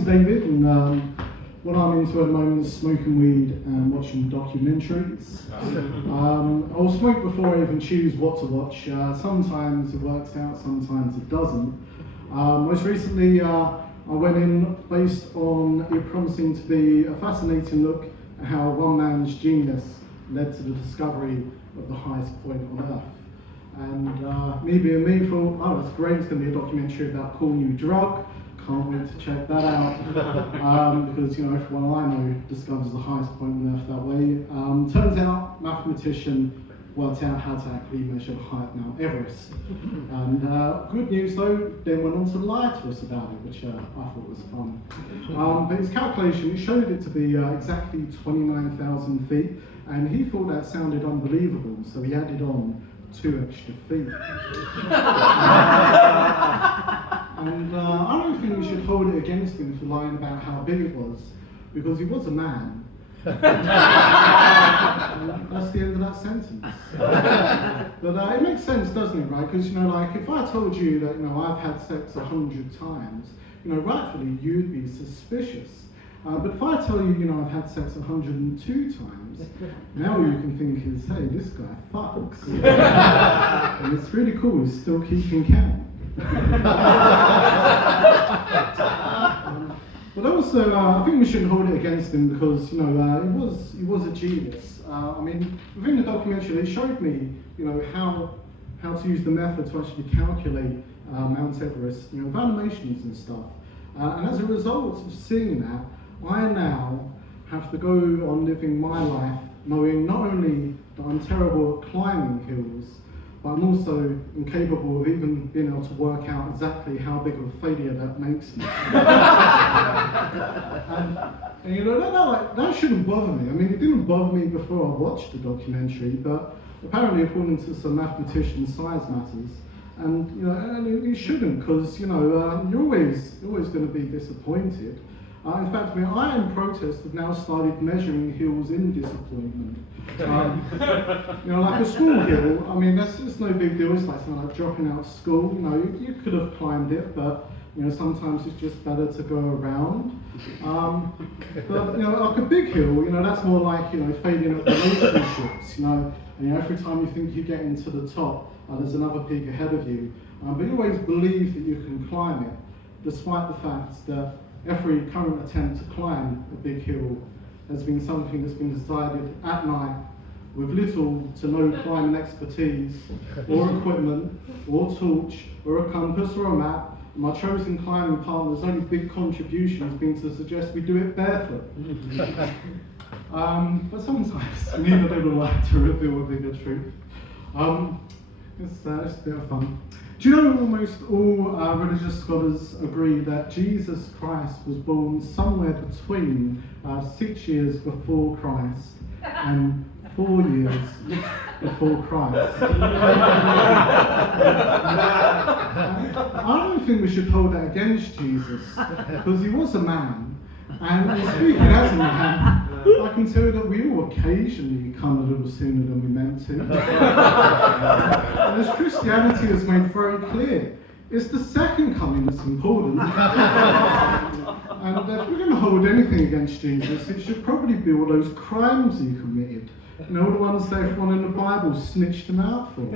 name's David, and what I'm into at the moment is smoking weed and watching documentaries. I'll smoke before I even choose what to watch. Sometimes it works out, sometimes it doesn't. Most recently, I went in based on it promising to be a fascinating look at how one man's genius led to the discovery of the highest point on Earth. And me being me thought, oh, that's great, it's going to be a documentary about a cool new drug. Can't wait to check that out. Because, you know, everyone I know discovers the highest point on Earth that way. Turns out, mathematician worked out how to actually measure the height of Mount Everest. And good news though, then went on to lie to us about it, which I thought was fun. But his calculation, it showed it to be exactly 29,000 feet, and he thought that sounded unbelievable, so he added on 2 extra feet. And I don't think we should hold it against him for lying about how big it was, because he was a man. That's the end of that sentence. But it makes sense, doesn't it, right? Because, you know, like, if I told you that, you know, I've had sex 100 times, you know, rightfully you'd be suspicious. But if I tell you, you know, I've had sex 102 times, now all you can think is, hey, this guy fucks. And it's really cool, he's still keeping count. But also, I think we shouldn't hold it against him because, you know, he was a genius. I mean, within the documentary, they showed me, you know, how to use the method to actually calculate Mount Everest, you know, with animations and stuff. And as a result of seeing that, I now have to go on living my life knowing not only that I'm terrible at climbing hills, but I'm also incapable of even being able to work out exactly how big of a failure that makes me. and you know, that shouldn't bother me. I mean, it didn't bother me before I watched the documentary, but apparently according to some mathematicians, size matters. And, you know, and it shouldn't, because, you know, you're always going to be disappointed. In fact, I mean, I in protest have now started measuring hills in disappointment. You know, like a school hill, I mean, it's no big deal. It's like something like dropping out of school. You know, you could have climbed it, but, you know, sometimes it's just better to go around. But, you know, like a big hill, you know, that's more like, you know, failing at relationships, you know. And, you know, every time you think you get into the top, there's another peak ahead of you. But you always believe that you can climb it, despite the fact that every current attempt to climb a big hill has been something that's been decided at night with little to no climbing expertise, or equipment, or torch, or a compass, or a map. My chosen climbing partner's only big contribution has been to suggest we do it barefoot. But sometimes neither they would like to reveal a bigger truth. It's a bit of fun. Do you know almost all religious scholars agree that Jesus Christ was born somewhere between 6 years before Christ and 4 years before Christ? I don't think we should hold that against Jesus, because he was a man, and speaking as a man, I can tell you that we all occasionally come a little sooner than we meant to. And as Christianity has made very clear, it's the second coming that's important. And if we're going to hold anything against Jesus, it should probably be all those crimes he committed. You know, all the ones that everyone in the Bible snitched him out for.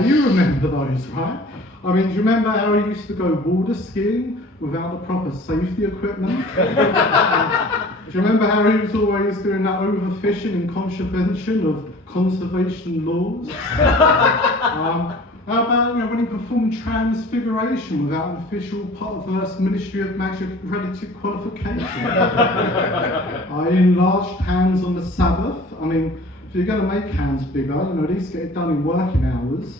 You remember those, right? I mean, do you remember how he used to go water skiing without the proper safety equipment? Do you remember how he was always doing that overfishing in contravention of conservation laws? How about, you know, when he performed transfiguration without an official Potterverse Ministry of Magic accredited qualification? He enlarged hands on the Sabbath. I mean, if you're going to make hands bigger, you know, at least get it done in working hours.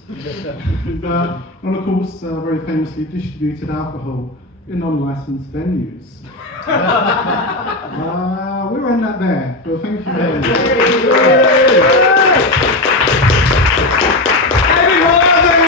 And of course, very famously distributed alcohol in unlicensed venues. We'll end that there, but thank you very much.